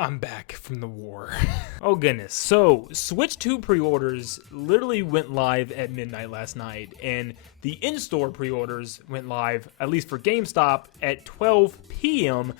I'm back from the war. Oh goodness. So, Switch 2 pre-orders literally went live at midnight last night, and the in-store pre-orders went live, at least for GameStop, at 12 p.m.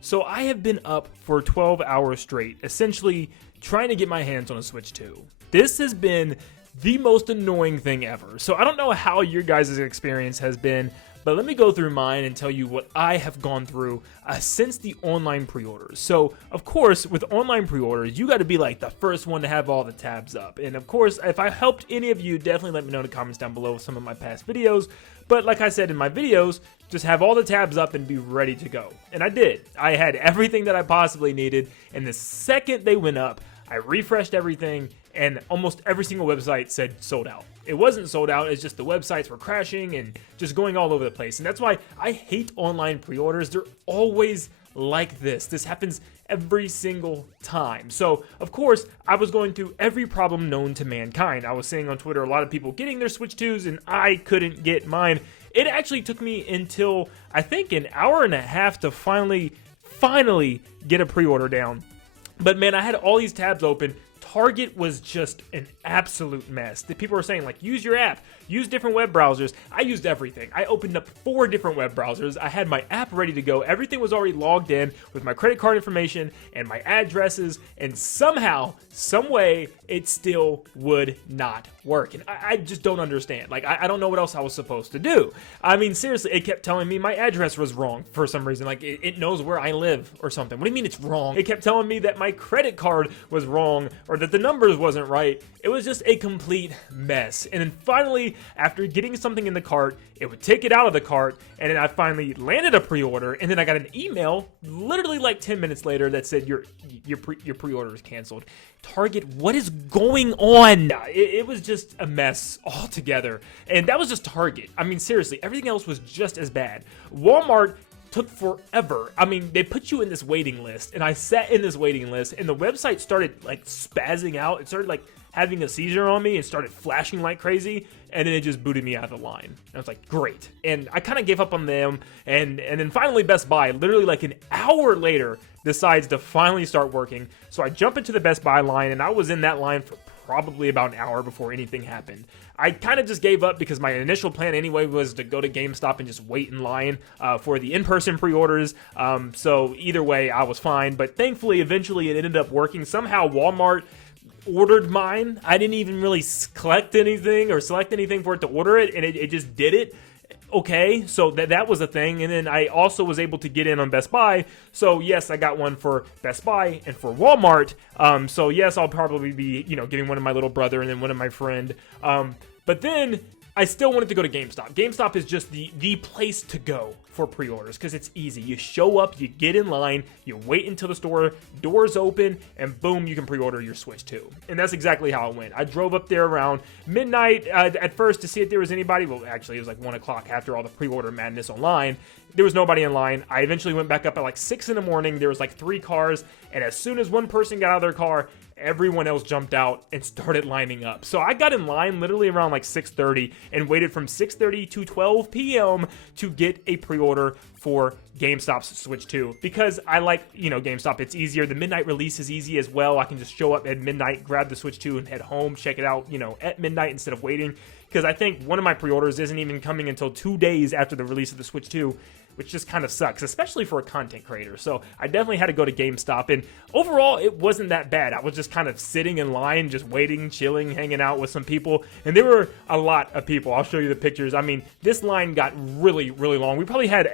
So I have been up for 12 hours straight, essentially trying to get my hands on a Switch 2. This has been the most annoying thing ever. So I don't know how your guys' experience has been, but let me go through mine and tell you what I have gone through since the online pre-orders. So, of course, with online pre-orders, you got to be like the first one to have all the tabs up. And of course, if I helped any of you, definitely let me know in the comments down below with some of my past videos. But like I said in my videos, just have all the tabs up and be ready to go. And I did. I had everything that I possibly needed. And the second they went up, I refreshed everything, and almost every single website said sold out. It wasn't sold out, it's just the websites were crashing and just going all over the place. And that's why I hate online pre-orders. They're always like this. This happens every single time. So, of course, I was going through every problem known to mankind. I was seeing on Twitter a lot of people getting their Switch 2s, and I couldn't get mine. It actually took me until, I think, an hour and a half to finally get a pre-order down. But man, I had all these tabs open. Target was just an absolute mess. The people were saying, like, use your app, use different web browsers. I used everything. I opened up 4 different web browsers. I had my app ready to go. Everything was already logged in with my credit card information and my addresses, and somehow, some way, it still would not work. And I just don't understand. Like, I don't know what else I was supposed to do. I mean, seriously, it kept telling me my address was wrong for some reason. Like, it knows where I live or something. What do you mean it's wrong? It kept telling me that my credit card was wrong or that the numbers wasn't right. It was just a complete mess. And then finally, after getting something in the cart, it would take it out of the cart, and then I finally landed a pre-order, and then I got an email literally like 10 minutes later that said your pre-order is canceled. Target, what is going on? It was just a mess altogether. And that was just Target. I mean, seriously, everything else was just as bad. Walmart took forever. I mean, they put you in this waiting list, and I sat in this waiting list, and the website started like spazzing out. It started like having a seizure on me and started flashing like crazy, and then it just booted me out of the line. And I was like, great. And I kind of gave up on them, and then finally Best Buy, literally like an hour later, decides to finally start working. So I jump into the Best Buy line, and I was in that line for probably about an hour before anything happened. I kind of just gave up because my initial plan anyway was to go to GameStop and just wait in line for the in-person pre-orders. So either way, I was fine. But thankfully, eventually it ended up working. Somehow Walmart ordered mine. I didn't even really collect anything or select anything for it to order it, and it just did it. Okay, so that was a thing. And then I also was able to get in on Best Buy. So yes, I got one for Best Buy and for Walmart. So yes, I'll probably be, getting one of my little brother and then one of my friend. But then I still wanted to go to GameStop. GameStop is just the place to go for pre-orders because it's easy. You show up, you get in line, you wait until the doors open, and boom, you can pre-order your Switch 2. And that's exactly how it went. I drove up there around midnight at first to see if there was anybody. Well, actually, it was like 1 o'clock after all the pre-order madness online. There was nobody in line. I eventually went back up at like 6 in the morning. There was like 3 cars, and as soon as one person got out of their car, everyone else jumped out and started lining up. So I got in line literally around like 6:30 and waited from 6:30 to 12 p.m. to get a pre-order for GameStop's Switch 2 because I like, GameStop. It's easier. The midnight release is easy as well. I can just show up at midnight, grab the Switch 2 and head home, check it out, at midnight instead of waiting because I think one of my pre-orders isn't even coming until 2 days after the release of the Switch 2, which just kind of sucks, especially for a content creator. So I definitely had to go to GameStop, and overall, it wasn't that bad. I was just kind of sitting in line, just waiting, chilling, hanging out with some people, and there were a lot of people. I'll show you the pictures. I mean, this line got really, really long. We probably had,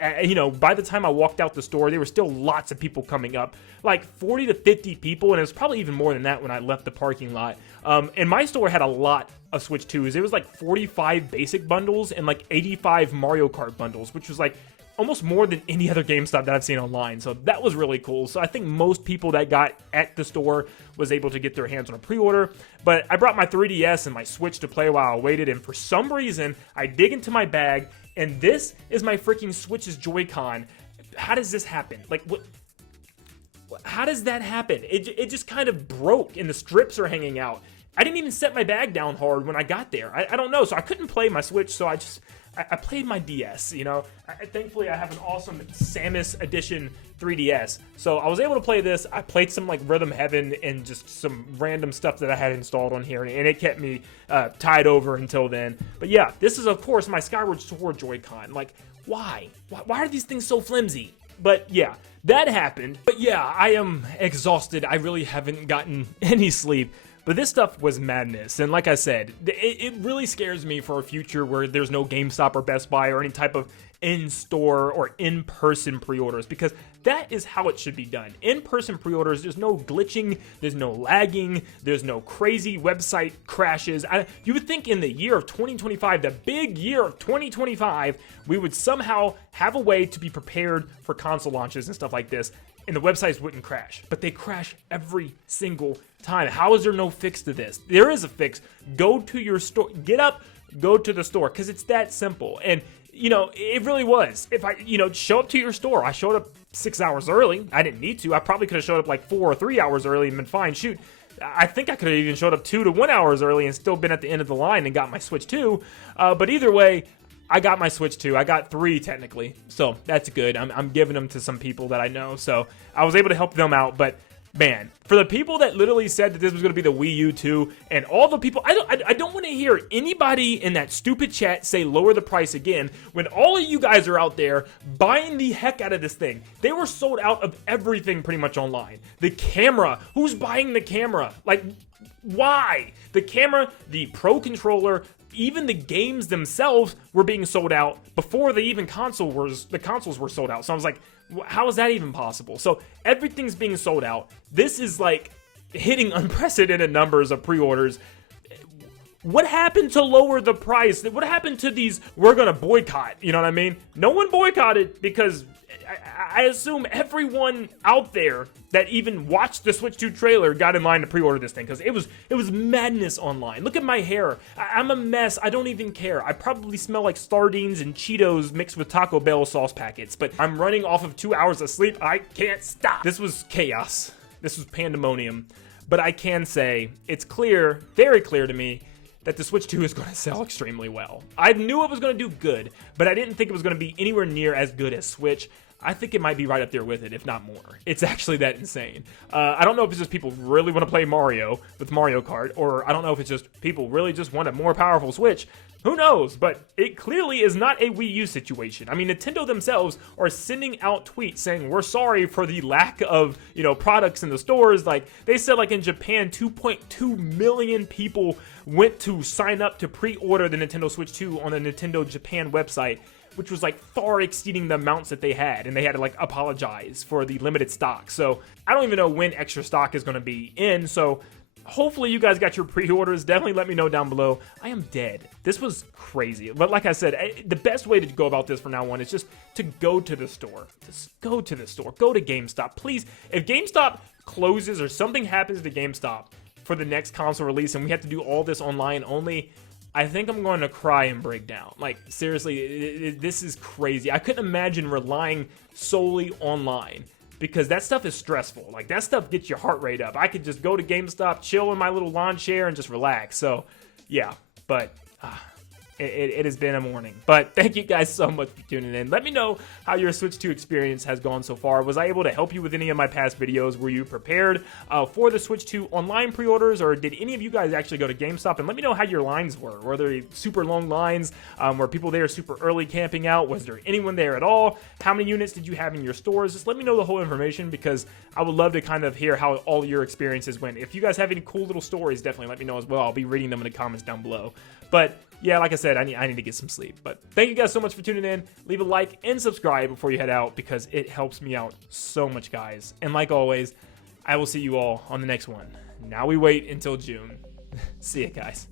by the time I walked out the store, there were still lots of people coming up, like 40 to 50 people, and it was probably even more than that when I left the parking lot. And my store had a lot of Switch 2s. It was like 45 basic bundles and like 85 Mario Kart bundles, which was like almost more than any other GameStop that I've seen online. So that was really cool. So I think most people that got at the store was able to get their hands on a pre-order. But I brought my 3DS and my Switch to play while I waited. And for some reason, I dig into my bag, and this is my freaking Switch's JoyCon. How does this happen? Like, what? How does that happen? It just kind of broke, and the strips are hanging out. I didn't even set my bag down hard when I got there. I don't know. So I couldn't play my Switch, so I played my DS, you know. Thankfully, I have an awesome Samus Edition 3DS. So I was able to play this. I played some like Rhythm Heaven and just some random stuff that I had installed on here, and it kept me tied over until then. But yeah, this is, of course, my Skyward Sword Joy-Con. Like, why? Why are these things so flimsy? But yeah, that happened. But yeah, I am exhausted. I really haven't gotten any sleep. But this stuff was madness, and like I said, it really scares me for a future where there's no GameStop or Best Buy or any type of in-store or in-person pre-orders, because that is how it should be done. In-person pre-orders, there's no glitching, there's no lagging, there's no crazy website crashes. You would think in the year of 2025, the big year of 2025, we would somehow have a way to be prepared for console launches and stuff like this, and the websites wouldn't crash, but they crash every single time. How is there no fix to this? There is a fix. Go to your store, get up, go to the store, because it's that simple. And you know, it really was. If I, show up to your store. I showed up 6 hours early. I didn't need to. I probably could have showed up like 4 or 3 hours early and been fine. Shoot, I think I could have even showed up 2 to 1 hours early and still been at the end of the line and got my Switch 2. But either way, I got my Switch 2. I got 3 technically, so that's good. I'm giving them to some people that I know, so I was able to help them out. But man, for the people that literally said that this was going to be the Wii U 2, and all the people, I don't want to hear anybody in that stupid chat say lower the price again when all of you guys are out there buying the heck out of this thing. They were sold out of everything pretty much online. The camera, who's buying the camera? Like, why? The camera, the Pro Controller, even the games themselves were being sold out before the consoles were sold out. So I was like, how is that even possible? So everything's being sold out. This is like hitting unprecedented numbers of pre-orders. What happened to lower the price? What happened to these, we're gonna boycott, you know what I mean? No one boycotted, because I assume everyone out there that even watched the Switch 2 trailer got in line to pre-order this thing, because it was madness online. Look at my hair. I'm a mess. I don't even care. I probably smell like sardines and Cheetos mixed with Taco Bell sauce packets, but I'm running off of 2 hours of sleep. I can't stop. This was chaos. This was pandemonium. But I can say it's clear, very clear to me, that the Switch 2 is going to sell extremely well. I knew it was going to do good, but I didn't think it was going to be anywhere near as good as Switch. I think it might be right up there with it, if not more. It's actually that insane. I don't know if it's just people really want to play Mario with Mario Kart, or I don't know if it's just people really just want a more powerful Switch. Who knows? But it clearly is not a Wii U situation. I mean, Nintendo themselves are sending out tweets saying, we're sorry for the lack of, products in the stores. Like, they said, like, in Japan, 2.2 million people went to sign up to pre-order the Nintendo Switch 2 on the Nintendo Japan website, which was like far exceeding the amounts that they had, and they had to like apologize for the limited stock. So I don't even know when extra stock is going to be in. So hopefully you guys got your pre-orders. Definitely let me know down below. I am dead. This was crazy. But like I said, the best way to go about this from now on is just to go to the store. Just go to the store. Go to GameStop. Please, if GameStop closes or something happens to GameStop for the next console release and we have to do all this online only, I think I'm going to cry and break down. Like, seriously, this is crazy. I couldn't imagine relying solely online, because that stuff is stressful. Like, that stuff gets your heart rate up. I could just go to GameStop, chill in my little lawn chair, and just relax. So, yeah, but it has been a morning. But thank you guys so much for tuning in. Let me know how your Switch 2 experience has gone so far. Was I able to help you with any of my past videos? Were you prepared for the Switch 2 online pre-orders, or did any of you guys actually go to GameStop? And let me know how your lines were. Were there super long lines? Were people there super early camping out? Was there anyone there at all? How many units did you have in your stores? Just let me know the whole information, because I would love to kind of hear how all your experiences went. If you guys have any cool little stories, definitely let me know as well. I'll be reading them in the comments down below. But yeah, like I said, I need to get some sleep. But thank you guys so much for tuning in. Leave a like and subscribe before you head out, because it helps me out so much, guys. And like always, I will see you all on the next one. Now we wait until June. See ya, guys.